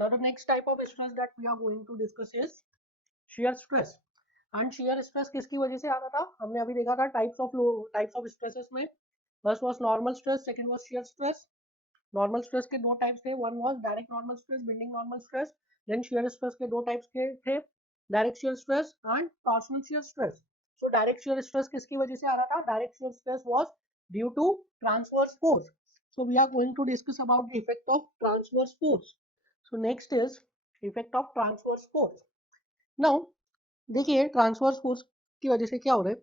Now the next type of stress that we are going to discuss is shear stress. And shear stress किसकी वजह से आता था? हमने अभी देखा था टाइप्स ऑफ स्ट्रेसेस में. First was normal stress, second was shear stress. Normal stress के दो टाइप्स थे, one was direct normal stress, bending normal stress. Then shear stress के दो टाइप्स के थे, direct shear stress and torsional shear stress. So direct shear stress किसकी वजह से आ रहा था? Direct shear stress was due to transverse force. So we are going to discuss about the effect of transverse force. So next is effect of transverse force. Now देखिए transverse force की वजह से क्या हो रहा है,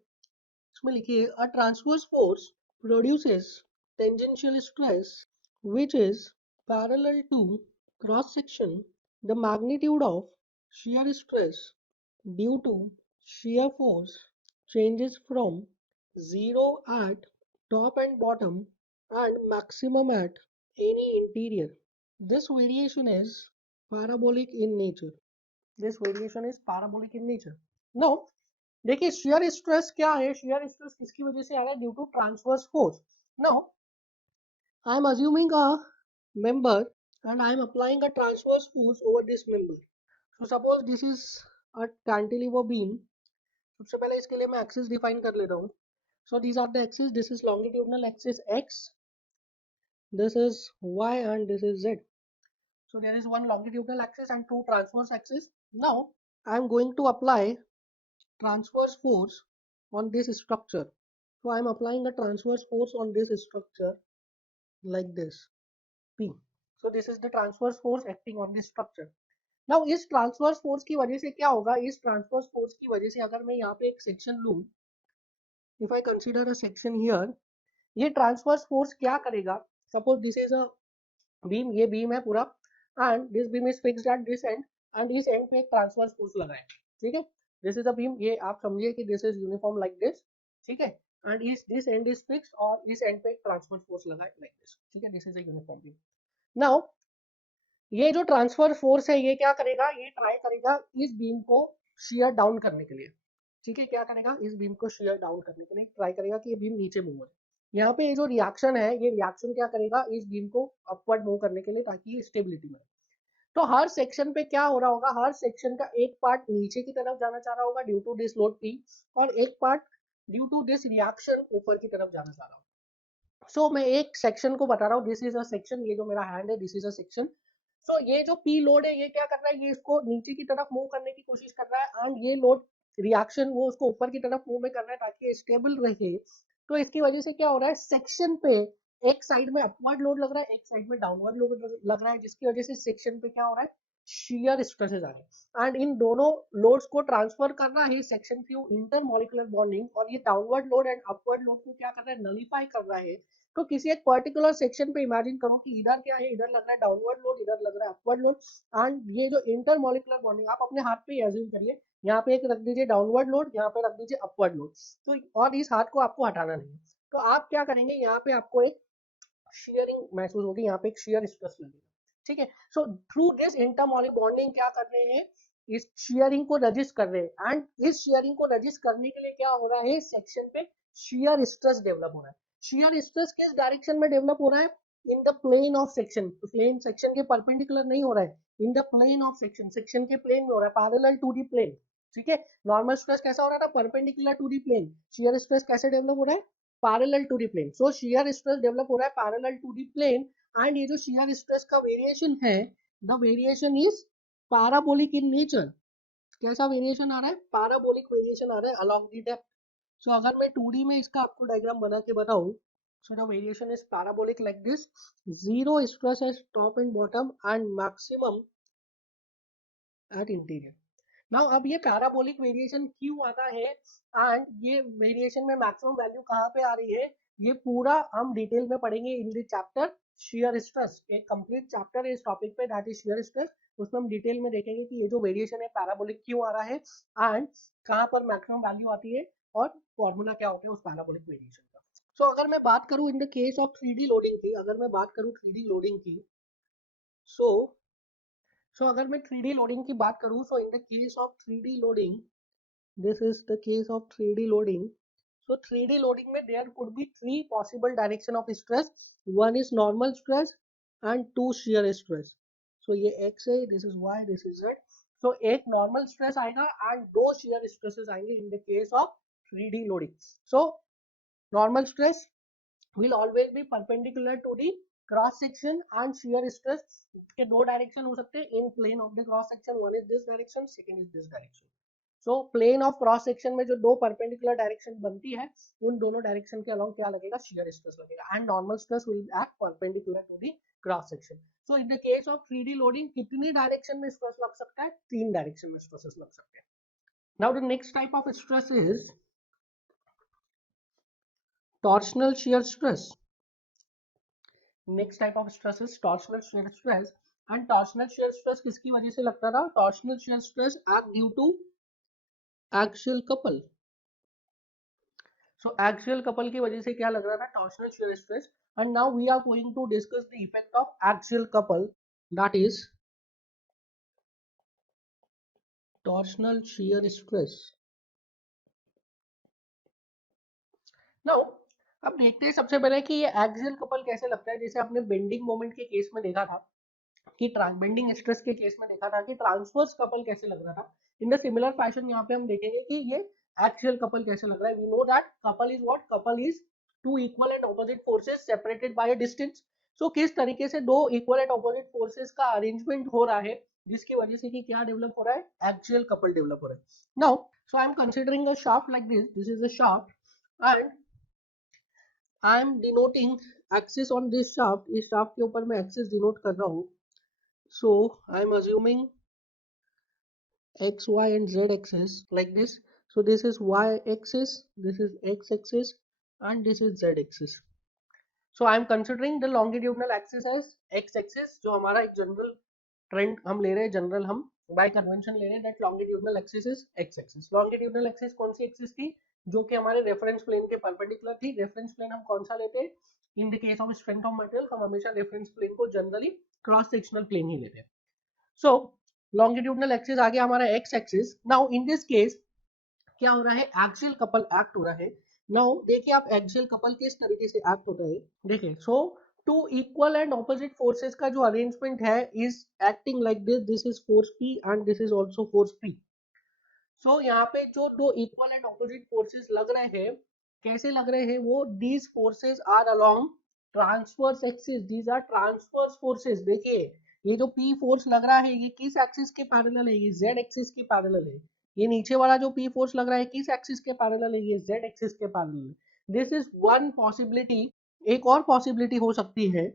इसमें लिखिए a transverse force produces tangential stress which is parallel to cross section. The magnitude of shear stress due to shear force changes from 0 at top and bottom and maximum at any interior. This variation is parabolic in nature. This variation is parabolic in nature. Now देखिए shear stress क्या है, shear stress किसकी वजह से आ रहा है? Due to transverse force. Now I am assuming a member and I am applying a transverse force over this member. So suppose this is a cantilever beam. सबसे पहले इसके लिए मैं एक्सिस डिफाइन कर लेता हूँ. So these are the axes. This is longitudinal axis X, this is Y and this is Z. So there is one longitudinal axis and two transverse axes. Now I am going to apply transverse force on this structure. So I am applying a transverse force on this structure like this P. So this is the transverse force acting on this structure. Now इस transverse force की वजह से क्या होगा? इस transverse force की वजह से अगर मैं यहाँ पे एक सेक्शन लूँ, if I consider a section here, ये ट्रांसवर्स फोर्स क्या करेगा? Suppose this is a beam, ये बीम है पूरा and this beam is fixed at this and and इस एंड पे एक ट्रांसवर्स फोर्स लगा है. ठीक है, दिस इज अ बीम, ये आप समझिए कि this is uniform like this. ठीक है, एंड इस दिस एंड इज फिक्स्ड और इस एंड पे एक ट्रांसवर्स फोर्स लगा है लाइक दिस. ठीक है, this is a uniform beam. Now ये जो ट्रांसफर फोर्स है ये क्या करेगा? ये ट्राई करेगा इस बीम को शेयर डाउन करने के लिए. ठीक है, क्या करेगा? इस बीम को शेयर डाउन करने के लिए ट्राई करेगा कि ये बीम नीचे मूव हो. यहाँ पे ये जो रिएक्शन है, ये रिएक्शन क्या करेगा? इस बीम को अपवर्ड मूव करने के लिए, ताकि ये स्टेबिलिटी में. तो हर सेक्शन पे क्या हो रहा होगा? हर सेक्शन का एक पार्ट नीचे की तरफ जाना चाह रहा होगा due to this load P, और एक part due to this reaction ऊपर की तरफ जाना चाह रहा हूँ. सो मैं एक सेक्शन को बता रहा हूँ, दिस इज अ सेक्शन, ये जो मेरा हैंड है दिस इज अ सेक्शन. सो ये जो P लोड है ये क्या कर रहा है? ये इसको नीचे की तरफ मूव करने की कोशिश कर रहा है एंड ये लोड रिएक्शन वो उसको ऊपर की तरफ मूव में कर रहा है ताकि ये स्टेबल रहे. तो इसकी वजह से क्या हो रहा है? सेक्शन पे एक साइड में अपवर्ड लोड लग रहा है, एक साइड में डाउनवर्ड लोड लग रहा है, जिसकी वजह से सेक्शन पे क्या हो रहा है? shear stresses आ रहे हैं. एंड इन दोनों लोड्स को ट्रांसफर करना है सेक्शन थ्रू इंटरमॉलिक्यूलर बॉन्डिंग, और ये downward load and upward load को क्या कर रहा है? नलीफाई कर रहा है. तो किसी एक पर्टिकुलर सेक्शन पे इमेजिन करो कि इधर क्या है? इधर लग रहा है डाउनवर्ड लोड, इधर लग रहा है अपवर्ड लोड. एंड ये जो इंटरमॉलिक्यूलर बॉन्डिंग आप अपने हाथ पे एज्यूम करिए, यहाँ पे एक रख दीजिए डाउनवर्ड लोड, यहाँ पे रख दीजिए अपवर्ड लोड. तो और इस हाथ को आपको हटाना नहीं है. तो आप क्या करेंगे? यहाँ पे आपको एक शेयरिंग महसूस होगी, यहाँ पे एक शेयर स्ट्रेस लगेगा. ठीक है, so through this intermolecular bonding क्या कर रहे हैं? इस शेयरिंग को रजिस्ट कर रहे हैं. एंड इस शेयरिंग को रजिस्ट करने के लिए क्या हो रहा है? सेक्शन पे शेयर स्ट्रेस डेवलप हो रहा है. शेयर स्ट्रेस किस डायरेक्शन में डेवलप हो रहा है? In the plane of section. Plane section के परपेंडिकुलर नहीं हो रहा है, in the plane of section, section के प्लेन में हो रहा है, पैरेलल टू द प्लेन. ठीक है, नॉर्मल स्ट्रेस कैसा हो रहा था? Perpendicular to the plane. Shear stress कैसे डेवलप हो रहा है? Parallel to the plane. So shear stress develop हो रहा है parallel to the plane. And ये जो shear स्ट्रेस का वेरिएशन है, the variation is parabolic in nature. कैसा वेरिएशन आ रहा है? पैराबोलिक वेरिएशन आ रहा है अलोंग द डेप्थ. सो अगर मैं 2D में इसका आपको डायग्राम बना के बताऊं, so the variation is parabolic like this. Zero stress at top and bottom and maximum at interior. Now अब ये पैराबोलिक वेरिएशन क्यों आता है एंड ये वेरिएशन में मैक्सिमम वैल्यू कहाँ पे आ रही है? ये पूरा हम डिटेल में पढ़ेंगे in the chapter shear stress. एक कंप्लीट चैप्टर है इस टॉपिक पे, दैट इज shear स्ट्रेस. उसमें हम डिटेल में देखेंगे कि ये जो वेरिएशन है पैराबोलिक क्यों आ रहा है एंड कहाँ पर मैक्सिमम वैल्यू आती है और फॉर्मूला क्या होता है उस पैराबोलिक वेरिएशन का. सो अगर मैं बात करूँ इन the case of 3D loading की, अगर मैं बात करूँ 3D लोडिंग की, सो अगर मैं 3D लोडिंग की बात करूँ, so in the case of 3D loading, this is the case of 3D loading. So 3D loading में there could be three possible direction of stress. One is normal stress and two shear stress. सो ये x है, this is y, this is z. सो एक normal stress आएगा and दो shear stresses आएंगे इन the case of 3D loading. So normal stress will always be perpendicular to the cross section and shear stress के दो direction हो सकते हैं in plane of the cross section. One is this direction, second is this direction. So plane of cross section में जो दो perpendicular direction बनती है उन दोनों डायरेक्शन के अलॉन्ग क्या लगेगा, shear stress लगेगा and normal stress will act perpendicular to the cross section. So in the case of 3D loading कितनी डायरेक्शन में स्ट्रेस लग सकता है, तीन डायरेक्शन में स्ट्रेसेस लग सकते हैं. Now the next type of stress is torsional shear stress. Next type of stress is torsional shear stress. And torsional shear stress किसकी वजह से लगता था, torsional shear stress act due to axial couple. So axial couple की वजह से क्या लग रहा था, torsional shear stress. And now we are going to discuss the effect of axial couple, that is torsional shear stress. Now अब देखते हैं सबसे पहले कि ये एक्सियल कपल कैसे लगता है. जैसे आपने बेंडिंग मोमेंट के केस में देखा था कि बेंडिंग स्ट्रेस के केस में देखा था कि ट्रांसवर्स कपल कैसे लग रहा था. इन द सिमिलर फैशन यहाँ पे हम देखेंगे कि ये एक्सियल कपल कैसे लग रहा है. We know that couple is what, couple is two equal and opposite forces separated by a distance. So किस तरीके से दो इक्वल एंड ऑपोजिट फोर्सेस का अरेंजमेंट हो रहा है जिसकी वजह से कि क्या डेवलप हो रहा है, एक्सियल कपल डेवलप हो रहा है. Now so I am considering a shaft like this, this is a shaft and I am denoting axis on this shaft. इस शाफ्ट के ऊपर मैं एक्सिस डिनोट कर रहा हूँ. So I am assuming x, y and z axis like this. So this is y axis, this is x axis and this is z axis. So I am considering the longitudinal axis as x axis. जो हमारा एक general trend हम ले रहे हैं, general हम bye convention ले रहे हैं that longitudinal axis is x axis. Longitudinal axis कौन सी एक्सिस थी, जो कि हमारे रेफरेंस प्लेन के परपेंडिकुलर थी. रेफरेंस प्लेन हम कौन सा लेते हैं, इन the case of strength of material हम हमेशा रेफरेंस प्लेन को जनरली क्रॉस सेक्शनल प्लेन ही लेते हैं. So longitudinal axis आ गया हमारा x axis. Now in this case क्या हो रहा है, axial couple act हो रहा है. Now देखिए आप axial couple किस तरीके से act होता है. देखिए so two equal and opposite forces का जो arrangement है is acting like this. This is force P and this is also force P. So यहाँ पे जो दो equal and opposite forces लग रहे हैं, कैसे लग रहे हैं वो, these forces are along transverse axis. These are transverse forces. देखिए ये जो P फोर्स लग रहा है ये किस एक्सिस के पैरेलल है, ये Z एक्सिस के पैरेलल है. ये नीचे वाला जो P फोर्स लग रहा है किस एक्सिस के पैरेलल है, ये Z एक्सिस के पैरेलल है. This is one possibility. एक और पॉसिबिलिटी हो सकती है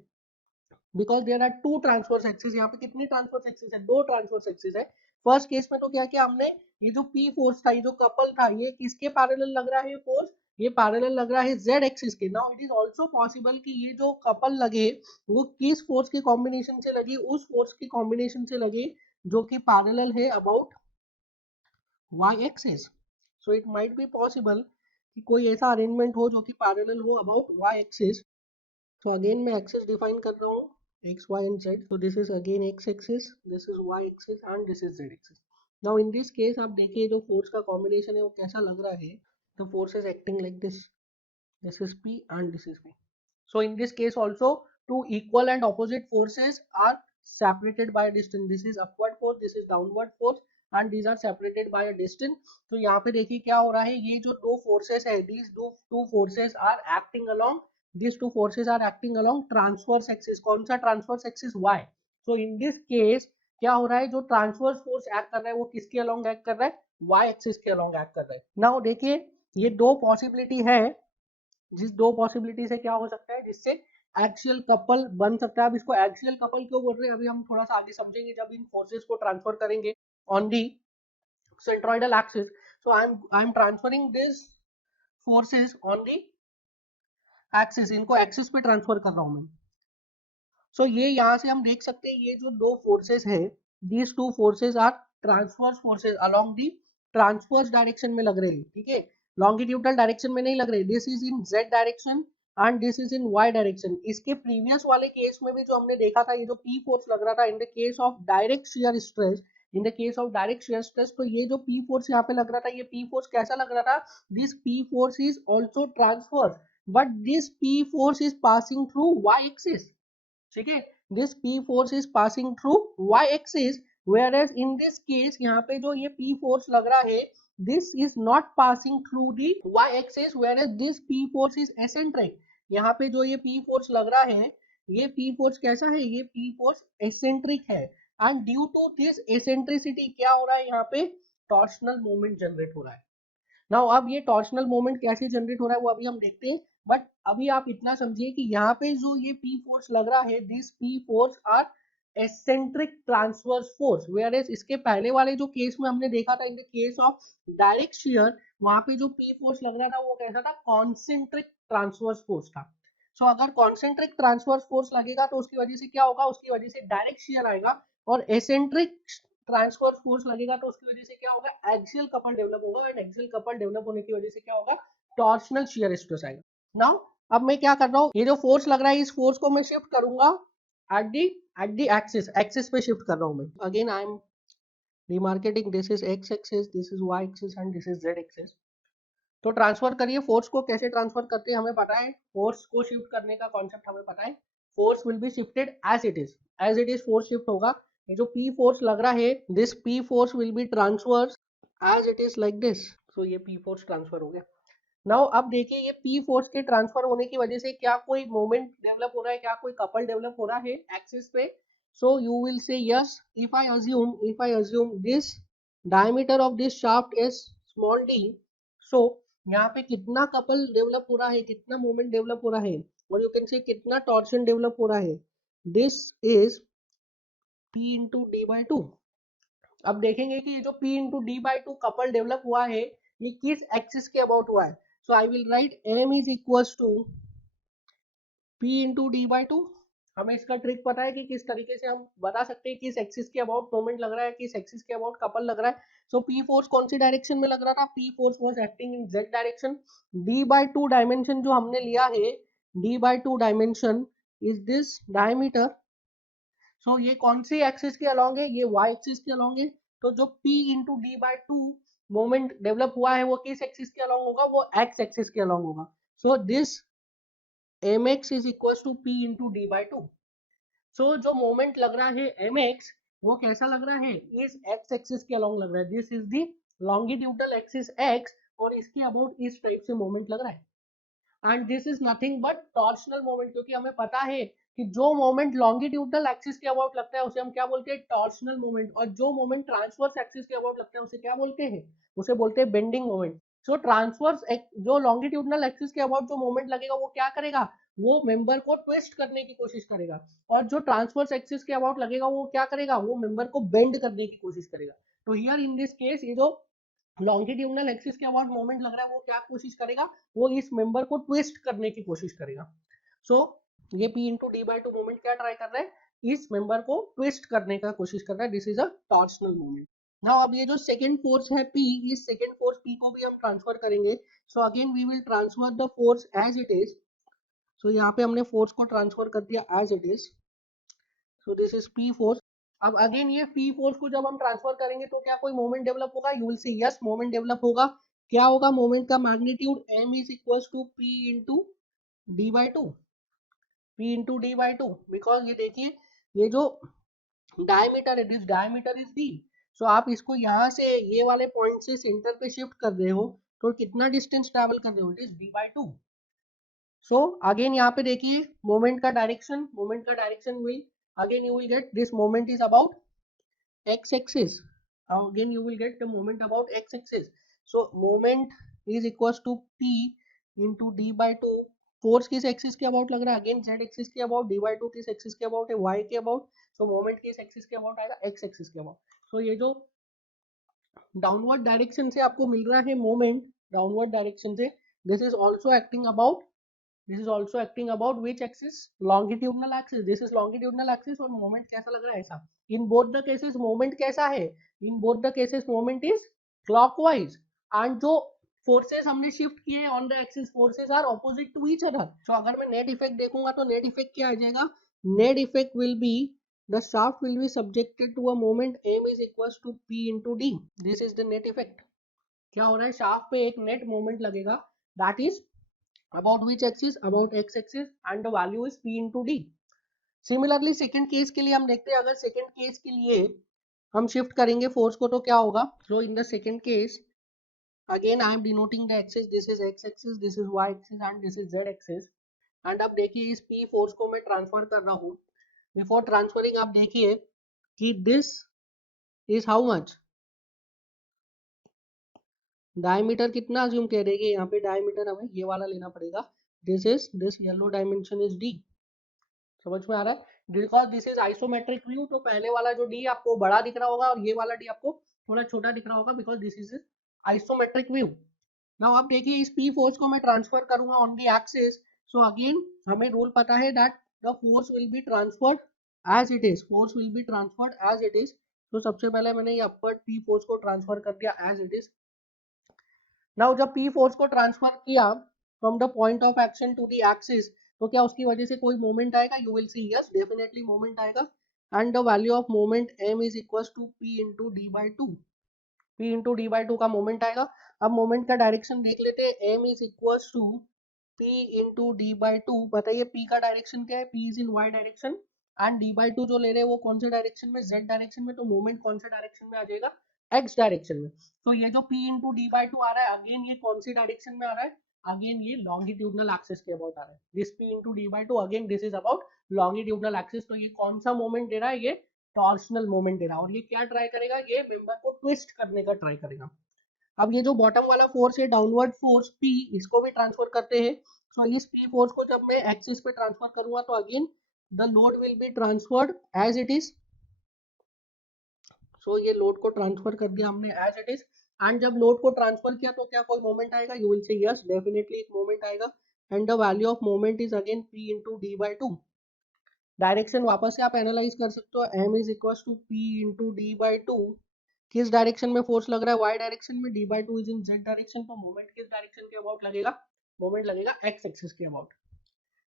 because there are two transverse axis. यहाँ पे कितनी ट्रांसवर्स एक्सिस है, दो ट्रांसवर्स एक्सिस है. फर्स्ट केस में तो क्या किया हमने, ये जो P फोर्स था, ये जो कपल था, ये किसके पैरेलल लग रहा है फोर्स, ये पैरेलल लग रहा है Z एक्सिस के. Now it is also possible कि ये जो कपल लगे वो किस फोर्स के कॉम्बिनेशन से लगी, उस फोर्स के कॉम्बिनेशन से लगे जो कि पैरेलल है about Y axis. So it might be possible कि कोई ऐसा अरेंजमेंट हो जो कि पैरेलल हो about Y axis. So again मैं axis define कर रहा हूँ x, y and z. So this is again x axis, this is y axis and this is z axis. Now in this case आप देखिए जो force का combination है वो कैसा लग रहा है. The force is acting like this. This is P and this is P. So in this case also two equal and opposite forces are separated by a distance. This is upward force, this is downward force and these are separated by a distance. तो यहाँ पे देखिए क्या हो रहा है, ये जो दो forces है, these two forces are acting along, these two forces are acting along transverse axis. कौन सा transverse axis, y. So in this case क्या हो रहा है, जो transverse force act कर रहा है वो किसके along act कर रहा है, y axis के along act कर रहा है. Now देखिए ये दो possibility है, जिस दो पॉसिबिलिटी से क्या हो सकता है, जिससे एक्सियल कपल बन सकता है. अब इसको एक्सियल कपल क्यों बोल रहे हैं अभी हम थोड़ा सा आगे समझेंगे जब इन फोर्सेस को ट्रांसफर करेंगे on the centroidal axis. So I M transferring this forces on the axis, इनको एक्सिस पे ट्रांसफर कर रहा हूं मैं. सो ये यहाँ से हम देख सकते हैं ये जो दो फोर्सेस है, these two forces are transverse forces along the transverse direction में लग रहे हैं. ठीक है, लॉन्गिट्यूडनल डायरेक्शन में नहीं लग रहे. This is in z direction and this is in y direction. इसके प्रीवियस वाले केस में भी जो हमने देखा था, ये जो P फोर्स लग रहा था in the case of direct shear stress, in the case of direct shear stress, तो ये जो P फोर्स यहाँ पे लग रहा था, ये P फोर्स कैसा लग रहा था, this P force is also transverse but this P force is passing through y axis. ठीक है, this P force is passing through y axis, whereas in this case यहाँ पे जो ये P force लग रहा है, this is not passing through the y axis, whereas this P force is eccentric. यहाँ पे जो ये P force लग रहा है, ये P force कैसा है, ये P force eccentric है, and due to this eccentricity क्या हो रहा है, यहाँ पे टॉर्शनल मोमेंट जनरेट हो रहा है. नाउ अब ये टॉर्शनल मोमेंट कैसे जनरेट हो रहा है वो अभी हम देखते हैं, बट अभी आप इतना समझिए कि यहाँ पे जो ये P फोर्स लग रहा है, this P force are eccentric transverse force, whereas इसके पहले वाले जो केस में हमने देखा था, in the case of direct shear, वहां पे जो P फोर्स लग रहा था वो कैसा था, कॉन्सेंट्रिक ट्रांसवर्स फोर्स था. सो अगर कॉन्सेंट्रिक ट्रांसवर्स फोर्स लगेगा तो उसकी वजह से क्या होगा, उसकी वजह से डायरेक्ट शियर आएगा, और एसेंट्रिक ट्रांसफर फोर्स लगेगा तो उसकी वजह से क्या होगा, एक्सियल कपल डेवलप होगा, एंड एक्सियल कपल डेवलप होने की वजह से क्या होगा, टॉर्शनल शियर स्ट्रेस आएगा. नाउ अब मैं क्या कर रहा हूँ, ये जो फोर्स लग रहा है इस फोर्स को मैं शिफ्ट करूंगा एट दी एक्सिस पे शिफ्ट कर रहा हूँ मैं. Again I am remarking, this is X axis, this is Y axis and this is Z axis. तो ट्रांसफर करिए, फोर्स को कैसे ट्रांसफर करते हैं हमें पता है, फोर्स को शिफ्ट करने का कॉन्सेप्ट हमें पता है. Force will be shifted as it is force shift होगा. ये जो P फोर्स लग रहा है, this P force will be transfer as it is like this. So ये P फोर्स ट्रांसफर हो गया. नाउ अब देखिए ये P फोर्स के ट्रांसफर होने की वजह से क्या कोई मोमेंट डेवलप हो रहा है, क्या कोई कपल डेवलप हो रहा है एक्सिस पे. So you will say yes, if I assume this diameter of this shaft is small d. सो यहाँ पे कितना कपल डेवलप हो रहा है, कितना मोमेंट डेवलप हो रहा है, और यू कैन से कितना टॉर्शन डेवलप हो रहा है, this is P into D by two. अब देखेंगे कि ये जो P into D by two couple develop हुआ है, ये किस एक्सिस के अबाउट हुआ है. So I will write M is equal to P into D by two. हमें इसका ट्रिक पता है कि किस तरीके से हम बता सकते हैं किस एक्सिस के अबाउट मोमेंट लग रहा है, किस एक्सिस के अबाउट कपल लग रहा है. सो P फोर्स कौन सी डायरेक्शन में लग रहा था, P force was acting in Z direction. D by two dimension जो हमने लिया है, D by two dimension is this diameter. So ये कौन सी एक्सिस के अलोंग है, ये y एक्सिस के अलोंग है. तो जो P into D by to moment develop हुआ है वो किस एक्सिस के अलोंग होगा, वो x एक्सिस के अलोंग होगा. So this mx is equal to P into D by two. So जो मोमेंट लग रहा है mx, वो कैसा लग रहा है, इस x एक्सिस के अलोंग लग रहा है. This is the longitudinal axis x, और इसके अबाउट इस टाइप से मोमेंट लग रहा है. And this is nothing but torsional moment, क्योंकि हमें पता है कि जो मोमेंट लॉन्गिट्यूडनल एक्सिस के अबाउट लगता है उसे हम क्या बोलते हैं, टॉर्शनल मोमेंट, और जो मोमेंट ट्रांसवर्स एक्सिस के अबाउट लगता है उसे क्या बोलते हैं, उसे बोलते हैं बेंडिंग मोमेंट. सो ट्रांसवर्स जो लॉन्गिट्यूडनल एक्सिस के अबाउट जो मोमेंट लगेगा वो क्या करेगा, वो मेंबर को ट्विस्ट करने की कोशिश करेगा, और जो ट्रांसवर्स एक्सिस के अबाउट लगेगा वो क्या करेगा, वो मेंबर को बेंड करने की कोशिश करेगा. तो हियर इन दिस केस ये जो लॉन्गिट्यूडनल एक्सिस के अबाउट मोमेंट लग रहा है वो क्या कोशिश करेगा, वो इस मेंबर को ट्विस्ट करने की कोशिश करेगा. सो ये P into D by to moment क्या ट्राई कर रहा है, इस मेंबर को ट्विस्ट करने का कोशिश कर रहा है. This is a torsional moment. Now अब ये जो सेकंड फोर्स है P, इस सेकंड फोर्स P को भी हम ट्रांसफर करेंगे. So again we will transfer the force as it is. So यहाँ पे हमने फोर्स को ट्रांसफर कर दिया as it is. So this is P force. अब अगेन ये P फोर्स को जब हम ट्रांसफर करेंगे तो क्या कोई मोमेंट डेवलप होगा, you will see yes, moment develop होगा. क्या होगा, मोमेंट का magnitude M is equal to P into D by two. P into D by two, because ये देखिए ये जो डायमीटर है, this diameter is D. So आप इसको यहाँ से ये वाले पॉइंट से सेंटर पे शिफ्ट कर रहे हो तो कितना डिस्टेंस ट्रेवल कर रहे हो, it is D by two. So again यहाँ पे देखिए मोमेंट का direction will, again you will get this moment is about x axis. Again you will get the moment about x axis. So moment is equals to P into d by 2. Force किस axis के about लग रहा है, again z axis के about, dy 2 किस axis के about है, y के अबाउट. सो मोमेंट किस एक्सिस के अबाउट आएगा, x एक्सिस के अबाउट. सो ये जो डाउनवर्ड डायरेक्शन से आपको मिल रहा है मोमेंट, डाउनवर्ड डायरेक्शन से, this is also acting about, this is also acting about which axis, longitudinal axis. This is longitudinal axis और moment कैसा लग रहा है, ऐसा. in both the cases moment कैसा है, in both the cases moment is clockwise, and जो forces हमने shift किए on the axis, forces are opposite to each other. so अगर मैं net effect देखूंगा तो net effect क्या आ जाएगा, net effect will be the shaft will be subjected to a moment M is equals to P into D. this is the net effect. क्या हो रहा है, शाफ्ट पे एक नेट मोमेंट लगेगा, that is about which axis, about x axis, and the value is P into D. Similarly second case के लिए हम देखते हैं, अगर सेकंड केस के लिए हम शिफ्ट करेंगे फोर्स को तो क्या होगा. So in the second case again I am denoting the axis, this is X axis, this is Y axis and this is Z axis. And अब देखिए इस पी फोर्स को मैं ट्रांसफर कर रहा हूँ. बिफोर ट्रांसफरिंग आप देखिए कि this is how much, diameter कितना अज्यूम करेंगे यहाँ पे, डायमीटर हमें ये वाला लेना पड़ेगा. This yellow dimension is D. समझ में आ रहा है. Because this is isometric view, तो पहले वाला जो डी आपको बड़ा दिख रहा होगा और ये वाला डी आपको थोड़ा छोटा दिख रहा होगा, because this is isometric view. Now आप देखिए इस पी फोर्स को मैं ट्रांसफर करूंगा on the axis. So again हमें रूल पता है that the force will be transferred as it is, force will be transferred as it is. तो सबसे पहले मैंने ये अपवर्ड पी फोर्स को ट्रांसफर कर दिया एज इट इज. नाउ जब पी फोर्स को ट्रांसफर किया from the point of action to the axis, तो क्या उसकी वजह से कोई मोमेंट आएगा? You will see yes, definitely moment आएगा. And the value of moment m is equal to p into D by two. p into D by two का moment आएगा. अब मोमेंट का डायरेक्शन देख लेते हैं. m is equal to p into D by two. बताइए p का direction क्या है? p is in y direction and D by to जो ले रहे हैं वो कौन से डायरेक्शन में? z डायरेक्शन में. तो मोमेंट कौन से डायरेक्शन में आ जाएगा? x डायरेक्शन में. तो ये जो p into D by two आ रहा है अगेन ये कौन सी डायरेक्शन में आ रहा है? अगेन ये लॉन्गिट्यूडनल एक्सिस के अबाउट आ रहा है. This p into D by to again this is about longitudinal axis. तो ये कौन सा मोमेंट दे रहा है? ये टॉर्शनल मोमेंट दे रहा है. और ये क्या ट्राई करेगा? ये मेंबर को ट्विस्ट करने का ट्राई करेगा. अब ये जो बॉटम वाला फोर्स है डाउनवर्ड फोर्स P, इसको भी ट्रांसफर करते हैं. सो इस P फोर्स को जब मैं एक्सिस पे ट्रांसफर करूंगा तो again the load will be transferred as it is. So ये लोड को ट्रांसफर कर दिया हमने एज इट इज. एंड जब लोड को ट्रांसफर किया तो क्या कोई मोमेंट आएगा? You will say yes, definitely एक मोमेंट आएगा. And the value of moment is again P into D by two. Direction वापस से आप एनालाइज कर सकते हो. m is equal to P into D by two. किस डायरेक्शन में फोर्स लग रहा है? y डायरेक्शन में. D by two is in z direction. तो मोमेंट किस डायरेक्शन के अबाउट लगेगा? मोमेंट लगेगा x एक्सिस के about.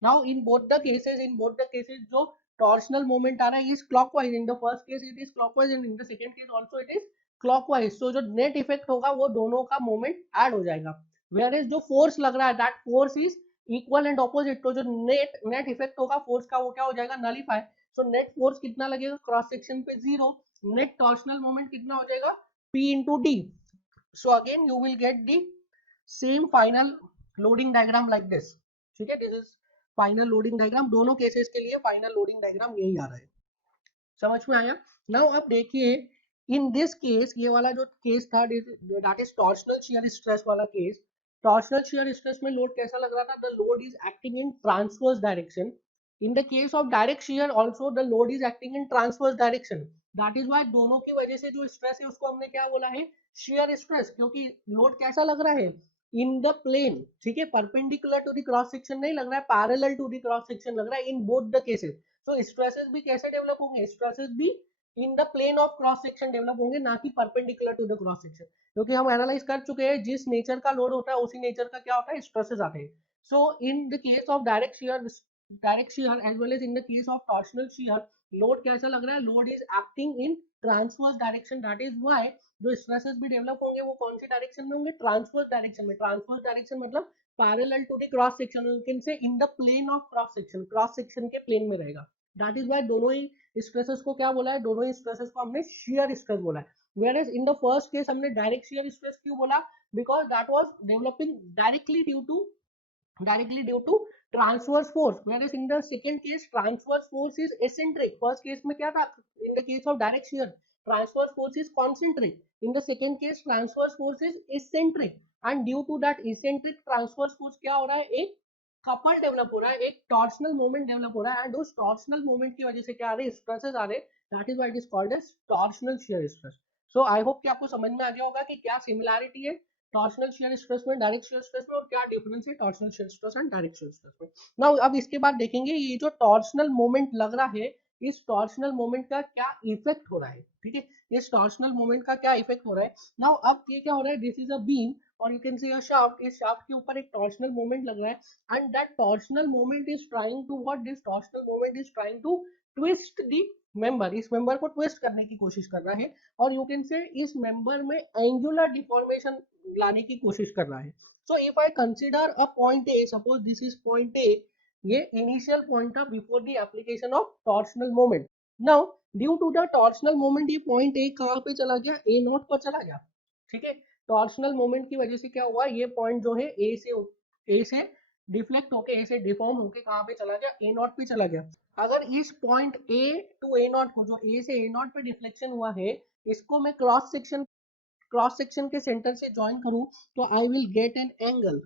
Now in both the cases जो टॉर्शनल मोमेंट आ रहा है is clockwise. In the first case it is clockwise and in the second case also it is clockwise. So जो net effect होगा वो दोनों का मोमेंट ऐड हो जाएगा. वेयर इज जो फोर्स लग रहा है that force is equal and opposite. तो जो नेट इफेक्ट होगा फोर्स का वो क्या हो जाएगा? नलीफाई. सो नेट फोर्स कितना लगेगा क्रॉस सेक्शन पे? 0. नेट टॉर्शनल मोमेंट कितना हो जाएगा? P into D. So again you will get the same final loading diagram like this. ठीक है, this is final loading diagram. दोनों केसेस के लिए फाइनल लोडिंग डायग्राम यही आ रहा है. समझ में आया? नाउ आप देखिए इन दिस केस, ये वाला जो केस था that is torsional shear stress वाला केस. टॉर्शनल शियर स्ट्रेस में लोड कैसा लग रहा था? The load is acting in transverse direction. In the case of direct shear also the load is acting in transverse direction. That is why दोनों की वजह से जो स्ट्रेस है उसको हमने क्या बोला है? Shear stress. क्योंकि लोड कैसा लग रहा है? In the plane. ठीक है, perpendicular to the cross section नहीं लग रहा है, parallel to the cross section लग रहा है इन बोथ द केसेस. तो स्ट्रेसेस भी कैसे डेवलप होंगे? स्ट्रेसेस भी in the plane of cross section develop होंगे, ना कि perpendicular to the cross section. क्योंकि हम एनालाइज कर चुके हैं जिस नेचर का लोड होता है उसी नेचर का क्या होता है? स्ट्रेसेस आते हैं. So in the case of direct shear as well as in the case of torsional shear load कैसा लग रहा है? Load is acting in transverse direction. That is why जो स्ट्रेसेस भी डेवलप होंगे वो कौन सी डायरेक्शन में होंगे? ट्रांसवर्स डायरेक्शन में. ट्रांसवर्स डायरेक्शन मतलब parallel to the cross section, लेकिन say in the plane of cross section के प्लेन में रहेगा. दैट इज व्हाई दोनों ही स्ट्रेसेस को क्या बोला है? दोनों ही स्ट्रेसेस को हमने शियर स्ट्रेस बोला है. whereas in the first case हमने डायरेक्ट शियर स्ट्रेस क्यों बोला? because that was developing directly due to transverse force, whereas in the second case transverse force is eccentric. first case में क्या था? in the case of direct shear transverse force is concentric. in the second case transverse force is eccentric. and due to that eccentric transverse force क्या हो रहा है? एक couple develop हो रहा है, एक टॉर्शनल मोमेंट डेवलप हो रहा है. एंड उस टॉर्शनल मोमेंट की वजह से क्या आ रहे? स्ट्रेसेस आ रहे. That is why it is called as torsional shear stress. So I hope कि आपको समझ में आ गया होगा कि क्या सिमिलैरिटी है टॉर्शनल शियर स्ट्रेस में, डायरेक्ट शियर स्ट्रेस में, और क्या डिफरेंस है torsional shear stress and direct shear stress में. नाउ अब इसके बाद देखेंगे ये जो टॉर्शनल मोमेंट लग रहा है, इस टॉर्शनल मोमेंट का क्या इफेक्ट हो रहा है. ठीक है, इस टॉर्शनल मोमेंट का क्या इफेक्ट हो रहा है. नाउ अब ये क्या हो रहा है? दिस इज अ बीम और you can C a shaft. इस शाफ्ट के ऊपर एक टॉर्शनल मोमेंट लग रहा है. and that torsional moment is trying to what? This torsional moment is trying to twist the member. इस मेंबर को ट्विस्ट करने की कोशिश कर रहा है और यू कैन से इस मेंबर में एंगुलर डिफॉर्मेशन लाने की कोशिश कर रहा है. So if I consider a point A, suppose this is point A, ये इनिशियल पॉइंट था before the application of torsional moment. Now due to the torsional moment ये पॉइंट ए कहाँ पे चला गया, ए नॉट पर चला गया। ठीक है, टॉर्शनल मोमेंट की वजह से क्या हुआ, ये पॉइंट जो है ए से डिफ्लेक्ट होके, ए से डिफॉर्म होके कहाँ पे चला गया, ए नॉट पे चला गया। अगर इस point A to A not को, जो ए से ए नॉट पे डिफ्लेक्शन हुआ है, इसको मैं क्रॉस सेक्शन के सेंटर से ज्वाइन करूं, तो I will get an angle.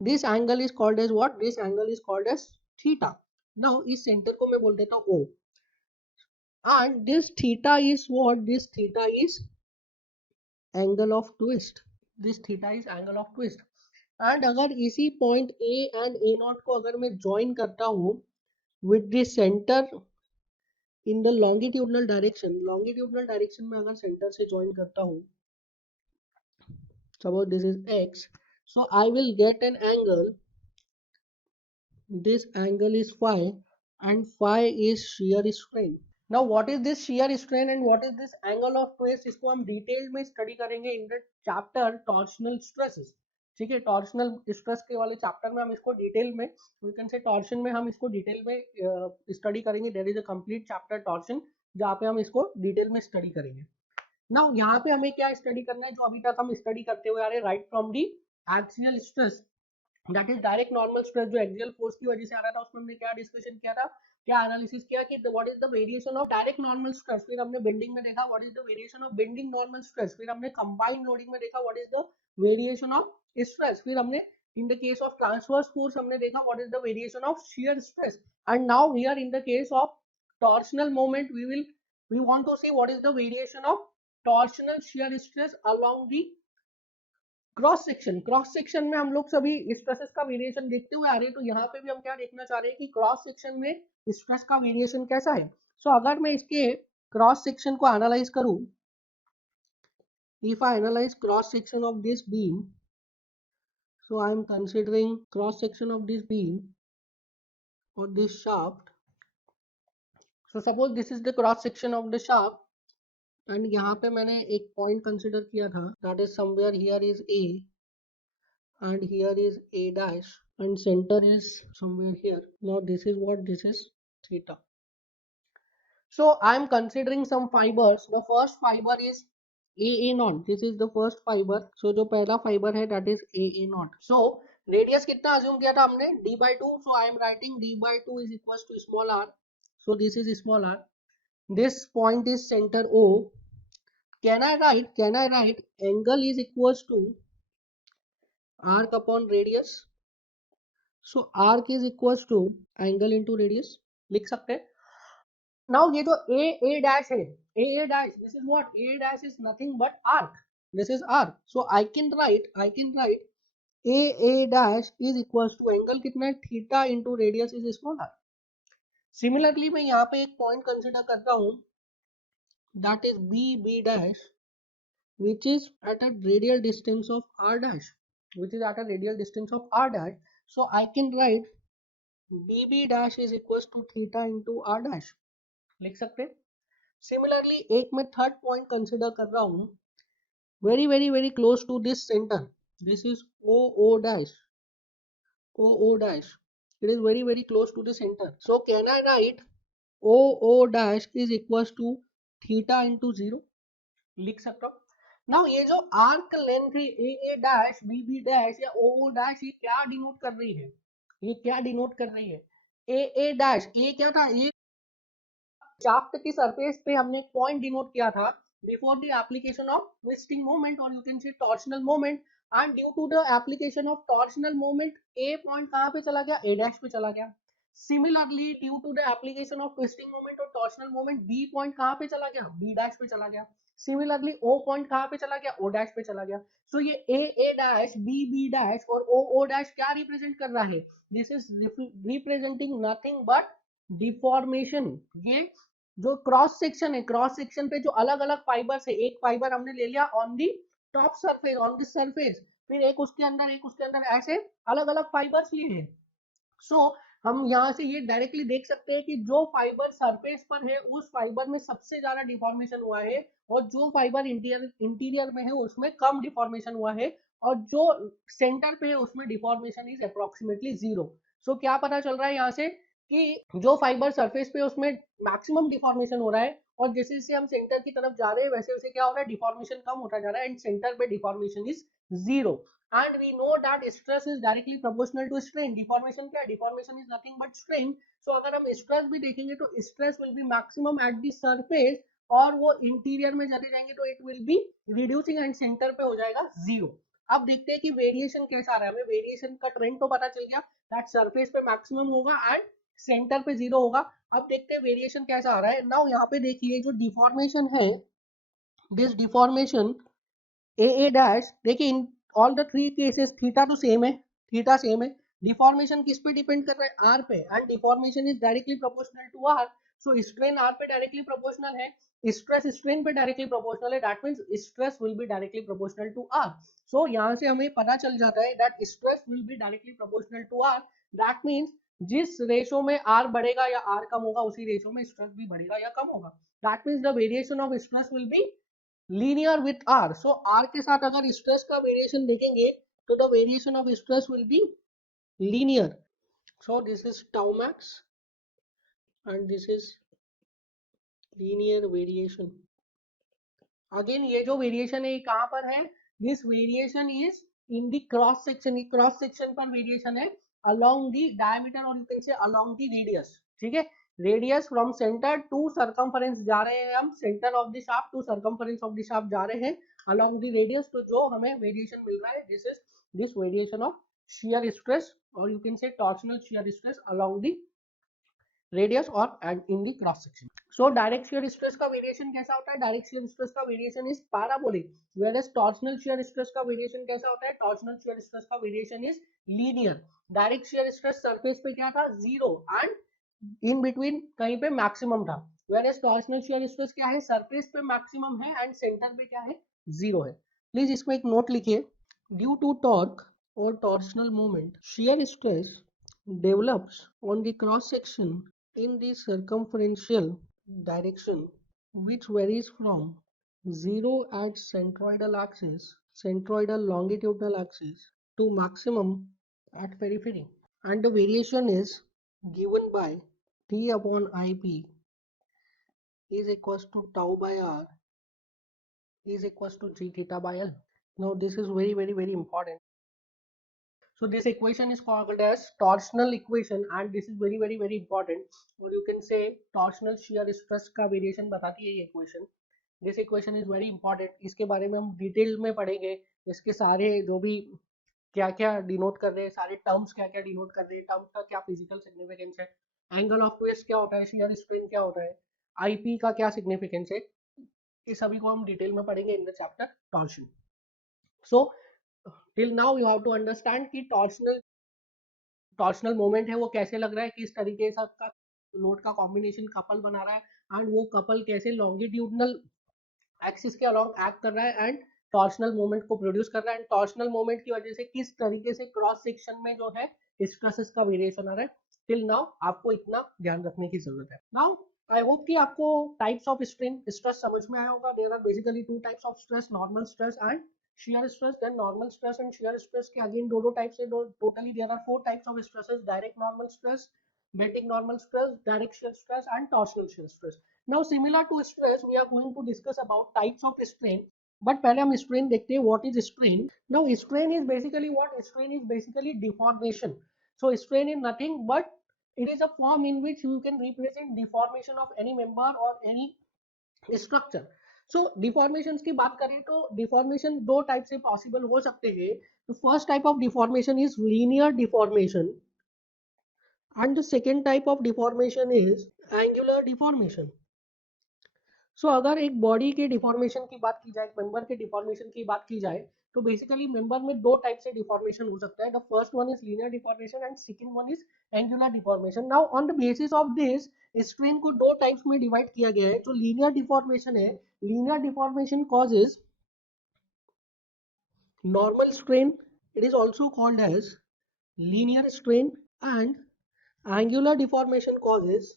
This angle is called as what, this angle is called as theta. Now इस सेंटर को मैं बोल देता हूं O, and this theta is what, this theta is angle of twist, this theta is angle of twist. And अगर इसी point A and A not को अगर मैं ज्वाइन करता हूं with this centre in the longitudinal direction में अगर centre से ज्वाइन करता हूं, suppose this is x, so I will get an angle, this angle is phi, and phi is shear strain. Now what is this shear strain and what is this angle of twist, इसको हम detail में study करेंगे इन the chapter torsional stresses. ठीक है, torsional stress के वाले chapter में हम इसको डिटेल में, वी कैन से टॉर्शन में हम इसको डिटेल में स्टडी करेंगे। There is a complete chapter torsion जहाँ पे हम इसको डिटेल में स्टडी करेंगे। नाउ यहाँ पे हमें क्या स्टडी करना है, जो अभी तक हम स्टडी करते हुए आ रहे हैं, right from the axial stress, that is direct normal stress, जो एक्सियल फोर्स की वजह से आ रहा था, उसमें हमने क्या डिस्कशन किया था, क्या एनालिसिस किया कि what is the variation of direct normal stress. फिर हमने बेंडिंग में देखा what is the variation of bending normal stress. फिर हमने कंबाइंड लोडिंग में देखा what is the variation of stress. फिर हमने इन the case of transverse force हमने देखा what is the variation of shear stress. And now here in the case of torsional moment we want to see what is the variation of torsional shear stress along the cross section में हम लोग सभी stresses का variation देखते हुए आ रहे हैं, तो यहाँ पे भी हम क्या देखना चाह रहे हैं कि क्रॉस सेक्शन में स्ट्रेस का वेरिएशन कैसा है। सो अगर मैं इसके क्रॉस सेक्शन को एनालाइज करूं, if I analyse cross section of this beam, so I am considering cross section of this beam or this shaft. So suppose this is the cross section of the shaft, and यहाँ पे मैंने एक point consider किया था, that is somewhere here is A and here is A dash and centre is somewhere here. Now this is what, this is theta. So I am considering some fibres, the first fibre is A not, this is the first fibre. So जो पहला fibre है that is A not. So radius कितना assume किया था हमने, d/2। So I am writing d/2 is equal to small r, so this is small r, this point is centre o। Can I write angle is equals to arc upon radius? So arc is equals to angle into radius, लिख सकते हैं। Now ये जो a dash है, a dash, this is what, a dash is nothing but arc, this is arc। So I can write a dash is equals to angle कितना है, theta into radius is small r। Similarly मैं यहाँ पे एक point consider करता हूँ, that is b dash, which is at a radial distance of r dash, so I can write bb dash is equals to theta into r dash, लिख सकते हैं। Similarly एक मैं थर्ड पॉइंट कंसिडर कर रहा हूँ, very close to this center, this is o dash, it is very close to the center। So can I write o dash is equals to theta into 0, लिख सकता हूँ। Now ये जो arc length है ए dash B dash या O dash, ये क्या denote कर रही है, ए डैश, ये क्या था, ये शाफ्ट की सरफेस पे हमने एक पॉइंट डिनोट किया था before the application of twisting moment, और you can see torsional moment. And due to the application of torsional moment A point कहाँ पे चला गया, ए डैश पे चला गया। Similarly due to the application of twisting moment और torsional moment B point कहाँ पे चला गया, बी डैश पे चला गया। सिमिलरली ओ पॉइंट कहाँ पे चला गया, ओ डैश पे चला गया। सो ये ए डैश बी डैश और ओ डैश क्या रिप्रेजेंट कर रहा है, this is representing nothing but deformation. ये जो क्रॉस सेक्शन है, क्रॉस सेक्शन पे जो अलग अलग फाइबर्स है, एक फाइबर हमने ले लिया on the top surface, on this surface, फिर एक उसके अंदर ऐसे अलग अलग फाइबर्स लिए हैं। सो हम यहाँ से ये डायरेक्टली देख सकते हैं कि जो फाइबर सरफेस पर है उस फाइबर में सबसे ज्यादा डिफॉर्मेशन हुआ है, और जो फाइबर इंटीरियर में है उसमें कम डिफॉर्मेशन हुआ है, और जो सेंटर पे है उसमें डिफॉर्मेशन इज अप्रोक्सीमेटली 0। सो क्या पता चल रहा है यहाँ से कि जो फाइबर सरफेस पे उसमें मैक्सिमम डिफॉर्मेशन हो रहा है, और जैसे जैसे हम सेंटर की तरफ जा रहे हैं वैसे वैसे क्या हो रहा है, डिफॉर्मेशन कम होता जा रहा है, एंड सेंटर पे deformation is 0। And we know that stress is directly proportional to strain. Deformation क्या है, deformation is nothing but strain. So अगर हम स्ट्रेस भी देखेंगे तो stress will be maximum at the surface, और वो इंटीरियर में चले जाएंगे तो it will be reducing and centre पे हो जाएगा 0। अब देखते हैं कि वेरिएशन कैसा आ रहा है। हमें वेरिएशन का ट्रेंड तो पता चल गया दैट सरफेस पे मैक्सिमम होगा एंड सेंटर पे 0 होगा। अब देखते हैं वेरिएशन कैसा आ रहा है। नाउ यहाँ पे देखिए जो डिफॉर्मेशन है, दिस डिफॉर्मेशन ए डैश, देखिए in all the three cases theta तो सेम है, थीटा सेम है। डिफॉर्मेशन किस पे डिपेंड कर रहा है, आर पे, and deformation is directly proportional to R. So strain R पे डायरेक्टली प्रोपोर्शनल है, स्ट्रेस स्ट्रेन पे डायरेक्टली प्रोपोर्शनल है, that means stress will be directly proportional to R. So यहाँ से हमें पता चल जाता है that stress will be directly proportional to are. That means जिस रेशो में आर बढ़ेगा या आर कम होगा उसी रेशो में स्ट्रेस भी बढ़ेगा या कम होगा। That means the variation of stress will be linear with R. सो आर के साथ अगर स्ट्रेस का वेरिएशन देखेंगे तो the variation of stress will be linear. So this is tau max and this is linear variation. Again ये जो variation है ये कहां पर है, this variation is in the cross section. Cross section पर वेरिएशन है अलोंग द डायमीटर, और यू कैन से अलोंग द रेडियस। ठीक है, radius from centre to circumference जा रहे हैं हम, centre of the shaft to circumference of the shaft जा रहे हैं अलोंग द रेडियस। तो जो हमें वेरिएशन मिल रहा है this is this variation of shear stress, और you can say torsional shear stress along the radius और and in the cross section. So direct shear stress का वेरिएशन कैसा होता है, डायरेक्ट शियर स्ट्रेस का variation is parabolic, whereas torsional shear stress का variation कैसा होता है, टॉर्सनल शियर स्ट्रेस का variation is linear. Direct shear stress surface पे क्या था, 0, एंड इन बिटवीन कहीं पे मैक्सिमम था, whereas torsional shear stress क्या है, सरफेस पे मैक्सिमम है एंड सेंटर पे क्या है, 0 है। प्लीज इसको एक नोट लिखिए, ड्यू टू टॉर्क और torsional moment shear stress develops on the cross section in the circumferential direction, which varies from 0 at centroidal axis, centroidal longitudinal axis, to maximum at periphery, and the variation is given by T upon IP is equals to tau by R is equals to g theta by L. Now this is very important. So this equation is called as torsional equation, and this is very important, or you can say torsional shear stress का variation बताती है ये equation. This equation is very important. इसके बारे में हम detail में पढ़ेंगे, इसके सारे जो भी क्या क्या डिनोट कर रहे हैं, सारे टर्म्स क्या क्या डिनोट कर रहे हैं, टर्म्स का क्या फिजिकल सिग्निफिकेंस है, एंगल ऑफ ट्विस्ट क्या होता है, shear strain क्या होता है, आईपी का क्या सिग्निफिकेंस है, ये सभी को हम डिटेल में पढ़ेंगे in the chapter torsion. So till now you have to understand कि टॉर्शनल मोमेंट है वो कैसे लग रहा है, किस तरीके से का लोड का कॉम्बिनेशन कपल बना रहा है, एंड वो कपल कैसे लॉन्गिट्यूडनल एक्सिस के अलॉन्ग एक्ट कर रहा है एंड टॉर्शनल मोमेंट को प्रोड्यूस कर रहा है, एंड टॉर्शनल मोमेंट की वजह से किस तरीके से क्रॉस सेक्शन में जो है स्ट्रेसेस का वेरिएशन आ रहा है। टिल नाउ आपको इतना ध्यान रखने की जरूरत है। नाउ आई होप कि आपको टाइप्स ऑफ स्ट्रेन स्ट्रेस समझ में आया होगा। There are basically two types of stress, normal stress and shear stress. Then normal stress and shear stress के again दो टाइप्स है, totally there are 4 types of stresses: direct normal stress, bending normal stress, direct shear stress and torsional shear stress. Now similar to stress we are going to discuss about types of strain, but पहले हम strain देखते हैं, what is strain. Now strain is basically what, strain is basically deformation. So strain is nothing but it is a form in which you can represent deformation of any member or any structure. So deformation की बात करें तो deformation दो type से possible हो सकते हैं। तो first type of deformation is linear deformation, and the second type of deformation is angular deformation. So अगर एक बॉडी के डिफॉर्मेशन की बात की जाए, एक मेंबर के डिफॉर्मेशन की बात की जाए, तो बेसिकली मेंबर में दो टाइप से डिफॉर्मेशन हो सकता है। The first one is linear deformation and second one is angular deformation. Now on the basis of this strain को दो टाइप्स में डिवाइड किया गया है। जो लीनियर डिफॉर्मेशन है, linear deformation causes normal strain, it is also called as linear strain, and angular deformation causes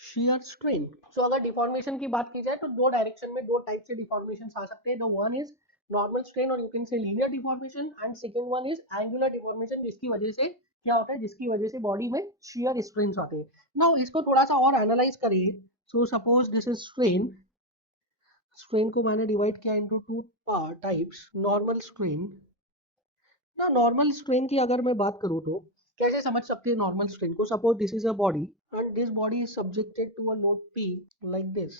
shear strain. So अगर deformation की बात की जाए तो दो डायरेक्शन में दो टाइप से डिफॉर्मेशन आ सकते हैं। The one is normal strain और you can say linear deformation, and second one is angular deformation, जिसकी वजह से क्या होता है, जिसकी वजह से बॉडी में shear strains आते हैं। नाउ इसको थोड़ा सा और एनालाइज करें। So suppose this is strain. Strain को मैंने डिवाइड किया into two types, normal strain. ना नॉर्मल स्ट्रेन की अगर मैं बात करूँ तो कैसे समझ सकते हैं नॉर्मल स्ट्रेन को। Suppose this is a body and this body is subjected to a load P like this.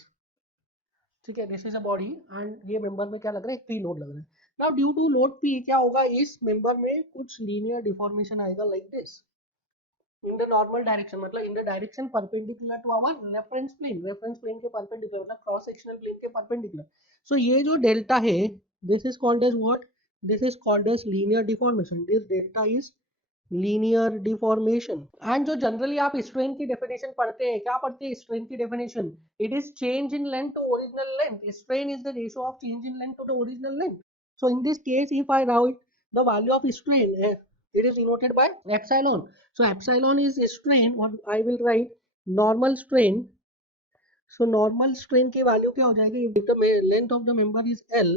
ठीक है, this is a body and ये मेंबर में क्या लग रहा है, एक P लोड लग रहा है। Now due to load P क्या होगा, इस मेंबर में कुछ लीनियर डिफॉर्मेशन आएगा like this in the normal direction, मतलब in the direction perpendicular to our reference plane के परपेंडिकुलर, मतलब क्रॉस सेक्शनल प्लेन के परपेंडिकुलर। सो ये जो डेल्टा है, this is called as what, this is called as linear deformation. This delta is linear deformation. And जो generally आप strain की definition पढ़ते हैं, क्या पढ़ते हैं स्ट्रेन की definition, it is change in length to original length. Strain is the ratio of change in length to the original length. So in this case if I write the value of strain, it is denoted by epsilon. So epsilon is strain, what I will write normal strain. So normal strain की value क्या हो जाएगी, if the length of the member is L,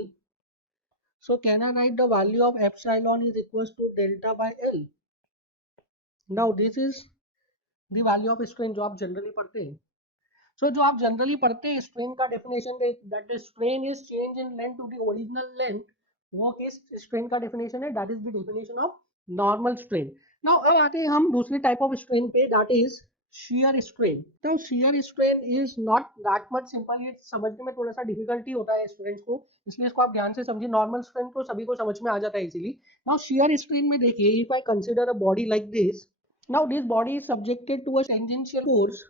so can I write the value of epsilon is equals to delta by L. Now this is the value of strain जो आप generally पढ़ते हैं। So जो आप generally पढ़ते हैं strain का definition, that the strain is change in length to the original length, वो किस स्ट्रेन का डेफिनेशन है, that is the definition of normal strain. Now अब आते हैं हम दूसरी टाइप ऑफ स्ट्रेन पे, दैट इज shear strain। तो shear strain is not that much simple, ये समझने में थोड़ा सा डिफिकल्टी होता है स्टूडेंट्स को, इसलिए इसको आप ध्यान से समझिए। नॉर्मल स्ट्रेन तो सभी को समझ में आ जाता है इजीली। नाउ shear strain में देखिए, if I consider a body like this, now this body is subjected to a tangential force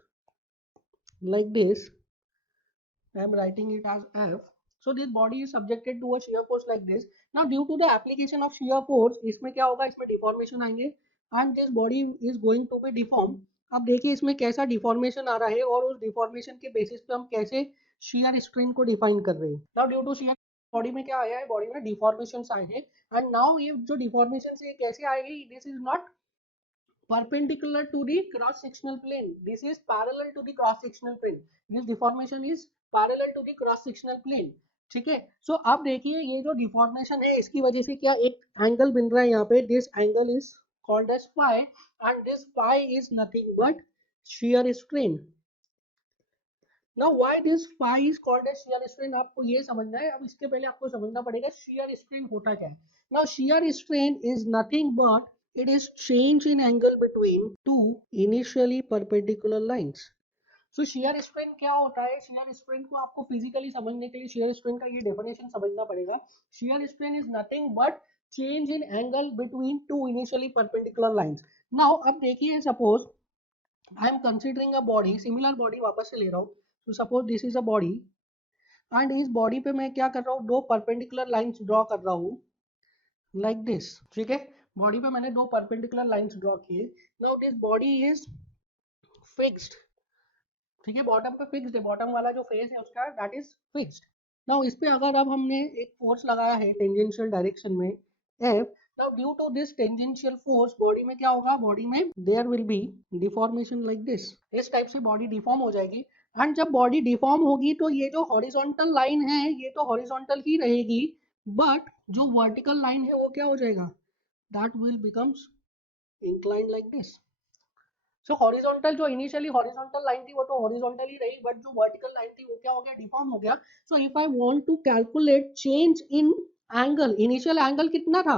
like this. I am writing it as F. So this body is subjected to a shear force like this. Now due to the application of shear force, इसमें क्या होगा, इसमें deformation आएंगे and this body is going to be deformed. अब देखिए इसमें कैसा deformation आ रहा है और उस डिफॉर्मेशन के बेसिस पे हम कैसे shear strain को डिफाइन कर रहे हैं। Now due to shear body में क्या आया है, बॉडी में डिफॉर्मेशन आए हैं एंड नाउ ये जो डिफॉर्मेशन से कैसे आएगी, this is not perpendicular to the cross sectional plane, this is parallel to the cross sectional plane, this deformation is parallel to the cross sectional plane। ठीक है, सो अब देखिए ये जो डिफॉर्मेशन है इसकी वजह से क्या एक एंगल बन रहा है यहाँ पे, this angle is called as phi and this phi is nothing but shear strain। Now why this phi is called as shear strain, आपको ये समझना है। अब इसके पहले आपको समझना पड़ेगा shear strain होता क्या है। Now shear strain is nothing but it is change in angle between two initially perpendicular lines। So shear strain क्या होता है, shear strain को आपको फिजिकली समझने के लिए shear strain का ये डेफिनेशन समझना पड़ेगा। shear strain is nothing but change in angle between two initially perpendicular lines। Now अब देखिए suppose I am considering a body, similar body वापस से ले रहा हूँ। तो suppose this is a body and इस बॉडी पे मैं क्या कर रहा हूँ, दो परपेंडिकुलर लाइंस ड्रॉ कर रहा हूँ लाइक दिस। ठीक है, बॉडी पे मैंने दो परपेंडिकुलर लाइंस ड्रॉ किए। Now this body is fixed. ठीक है, बॉटम पे फिक्स्ड है, बॉटम वाला जो फेस है उसका दैट इज फिक्स्ड। नाउ इस पे अगर अब हमने एक फोर्स लगाया है टेंजेंशियल डायरेक्शन में F, now due to this tangential force body में क्या होगा, बॉडी में there will be deformation like this. इस टाइप से बॉडी डिफॉर्म हो जाएगी एंड जब बॉडी डिफॉर्म होगी तो ये जो हॉरिजॉन्टल लाइन है ये तो हॉरिजॉन्टल ही रहेगी, बट जो वर्टिकल लाइन है वो क्या हो जाएगा, that will becomes inclined like this. So horizontal जो इनिशियली हॉरिजॉन्टल लाइन थी वो तो हॉरिजॉन्टल ही रही, बट जो वर्टिकल लाइन थी वो क्या हो गया, डिफॉर्म हो गया। So if I want to calculate change in angle, initial angle कितना था,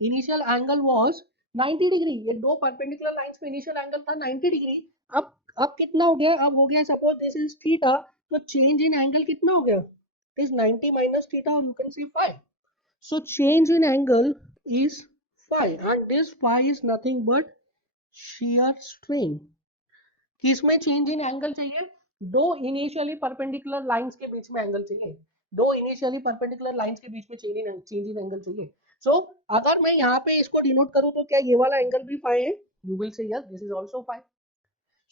इनिशियल एंगल वाज 90 डिग्री। ये दो परपेंडिकुलर लाइंस पे इनिशियल एंगल था 90 डिग्री। अब कितना हो गया, अब हो गया सपोज दिस इज थीटा, तो चेंज इन एंगल कितना हो गया, इज 90 माइनस थीटा और you can see phi. So change in angle is phi and this phi is nothing but shear strain। किसमें चेंज इन एंगल चाहिए, दो initially perpendicular lines के बीच में एंगल चाहिए, दो इनिशियली परपेंडिकुलर लाइंस के बीच में चेंज इन एंगल चाहिए। सो अगर मैं यहाँ पे इसको डिनोट करूँ तो क्या ये वाला एंगल भी फाई है, you will say yes this is also phi.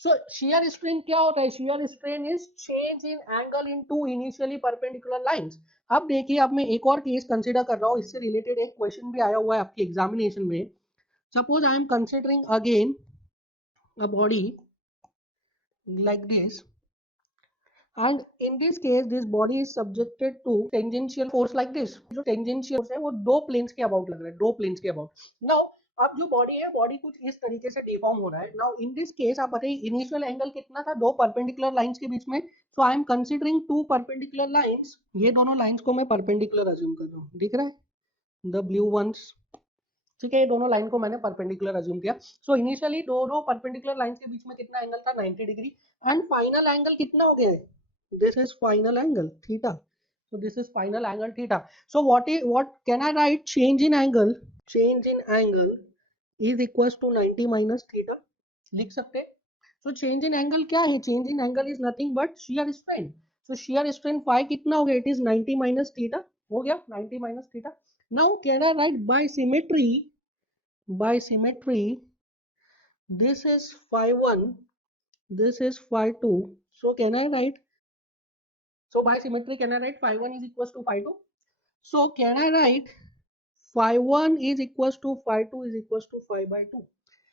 So shear strain क्या होता है, shear strain is change in angle in two initially perpendicular lines। अब देखिए, अब मैं एक और केस कंसीडर कर रहा हूँ, इससे रिलेटेड एक क्वेश्चन भी आया हुआ है आपके एग्जामिनेशन में। Suppose I am considering again a body like this and in this case this body is subjected to tangential force like this। जो tangential force है वो दो planes के अबाउट लग रहा है, दो planes के अबाउट। नाउ अब जो बॉडी है, बॉडी कुछ इस तरीके से डिफॉर्म हो रहा है। नाउ इन दिस केस आप बताइए इनिशियल एंगल कितना था, दो परपेंडिकुलर लाइंस के बीच में। So I am considering two perpendicular lines, ये दोनों लाइंस को मैं परपेंडिकुलर अज्यूम कर रहा हूँ, दिख रहा है द ब्लू वंस, ठीक है, ये दोनों लाइन को मैंने परपेंडिकुलर अज्यूम किया। सो इनिशियली दोनों परपेंडिकुलर लाइंस के बीच में कितना एंगल था, 90 डिग्री, एंड फाइनल एंगल कितना हो गया है, this is final angle theta, so this is final angle theta. So what can I write, change in angle is equals to 90 minus theta, लिख सकते। so change in angle क्या है, change in angle is nothing but shear strain. so shear strain phi कितना हो गया, it is 90 minus theta, हो गया 90 minus theta. now can I write by symmetry this is phi 1, this is phi 2, so can I write, so by symmetry can I write phi 1 is equals to phi 2. So can I write phi 1 is equals to phi 2 is equals to phi by 2.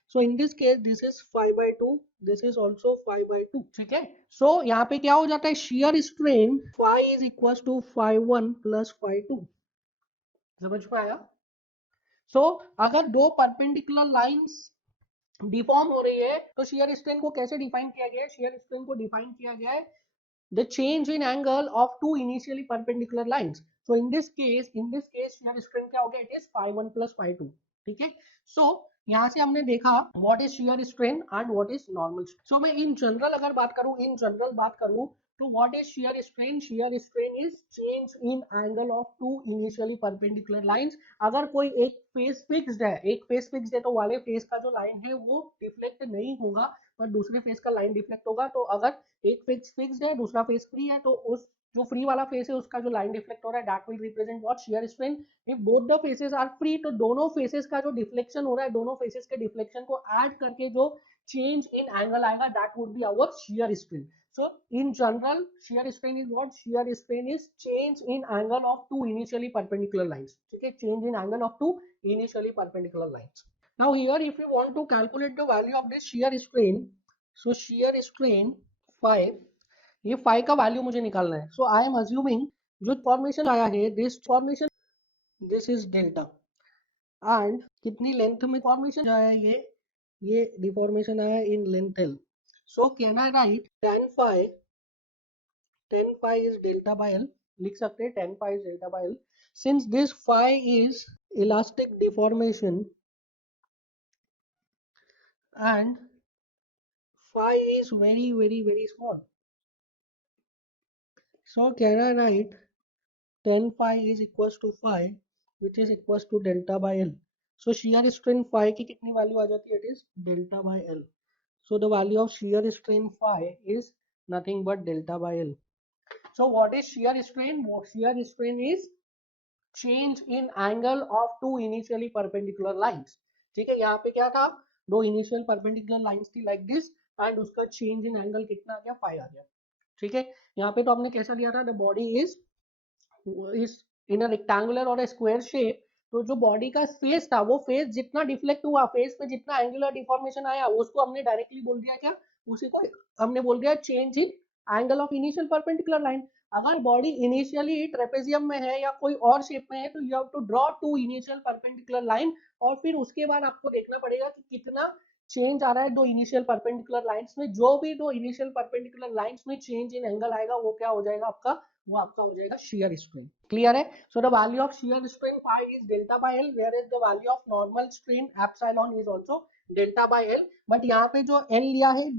So in this case this is phi by 2, this is also phi by 2, ठीक है। So यहाँ पे क्या हो जाता है, shear strain phi is equals to phi 1 plus phi 2, समझ में आया। So अगर दो परपेंडिकुलर लाइंस डिफॉर्म हो रही है तो shear strain को कैसे डिफाइन किया गया है, shear strain को डिफाइन किया गया है the change in angle of two initially perpendicular lines. So in this case shear strain क्या हो गया, it is phi 1 plus phi 2, ठीक है। so यहाँ से हमने देखा what is shear strain and what is normal strain. so मैं in general अगर बात करूँ तो what is shear strain, shear strain is change in angle of two initially perpendicular lines. अगर कोई एक फेस फिक्स्ड है तो वाले फेस का जो लाइन है वो डिफ्लेक्ट नहीं होगा पर दूसरे फेस का लाइन डिफ्लेक्ट होगा। तो अगर एक फेस फिक्स्ड है दूसरा फेस फ्री है तो उस जो फ्री वाला फेस है उसका जो लाइन डिफ्लेक्ट हो रहा है that will represent what, shear strain. If both the faces are free तो दोनों फेसेस का जो डिफ्लेक्शन हो रहा है, दोनों फेसेस के डिफ्लेक्शन को ऐड करके जो चेंज इन एंगल आएगा that would be our shear strain. So in general shear strain is what, shear strain is change in angle of two initially perpendicular lines, ठीक है, change in angle of two initially perpendicular lines. Now here if you want to calculate the value of this shear strain, so shear strain phi, ये phi का value मुझे निकालना है। So I am assuming जो formation आया है this formation, this is delta, and कितनी length में फॉर्मेशन आया है, ये डिफॉर्मेशन आया in length L. So can I right tan phi is delta by L, लिख सकते हैं tan phi is delta by L, since this phi is elastic deformation and phi is very small. So can I write tan phi is equals to phi which is equals to delta by L. So shear strain phi की कितनी value आ जाती है, it is delta by L. So the value of shear strain phi is nothing but delta by L. So what is shear strain? Shear strain is change in angle of two initially perpendicular lines, ठीक है। यहाँ पे क्या था, दो initial perpendicular lines थी like this and उसका change in angle कितना आ गया, फाई आ गया, ठीक है। यहाँ पे तो हमने कैसा लिया था, the body is in a rectangular और स्क्वायर शेप, तो जो बॉडी का फेस था वो फेस जितना डिफ्लेक्ट हुआ, फेस पे जितना एंगुलर डिफॉर्मेशन आया उसको हमने डायरेक्टली बोल दिया क्या, उसी को हमने बोल दिया change in angle of initial perpendicular line. अगर बॉडी इनिशियली ट्रेपेजियम में है या कोई और शेप में है तो you have to draw two initial perpendicular line और फिर उसके बाद आपको देखना पड़ेगा कि कितना चेंज आ रहा है दो इनिशियल परपेंडिकुलर लाइंस में। जो भी दो इनिशियल परपेंडिकुलर लाइंस में चेंज इन एंगल आएगा वो क्या हो जाएगा आपका, वो आपका हो जाएगा शियर स्ट्रेन। क्लियर है। So the value of shear strain phi is delta by L whereas the value of normal strain epsilon is also delta by L। But यहाँ पे जो L लिया है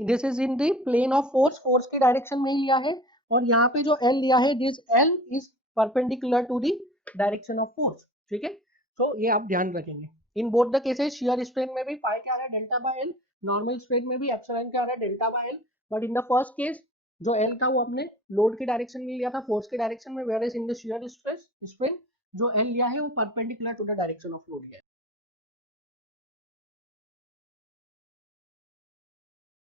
this is in the plane of force की direction में ही लिया है, और यहाँ पे जो L लिया है this L is perpendicular to the direction of force, ठीक है। तो ये आप ध्यान रखेंगे। In both the cases shear strain में भी phi क्या आ रहा है, delta by L, normal strain में भी एप्सिलॉन क्या आ रहा है, delta by L। But in the first case जो L था वो हमने लोड की डायरेक्शन में लिया था, फोर्स की डायरेक्शन में, whereas in the shear strain जो L लिया है वो perpendicular to the direction of load है।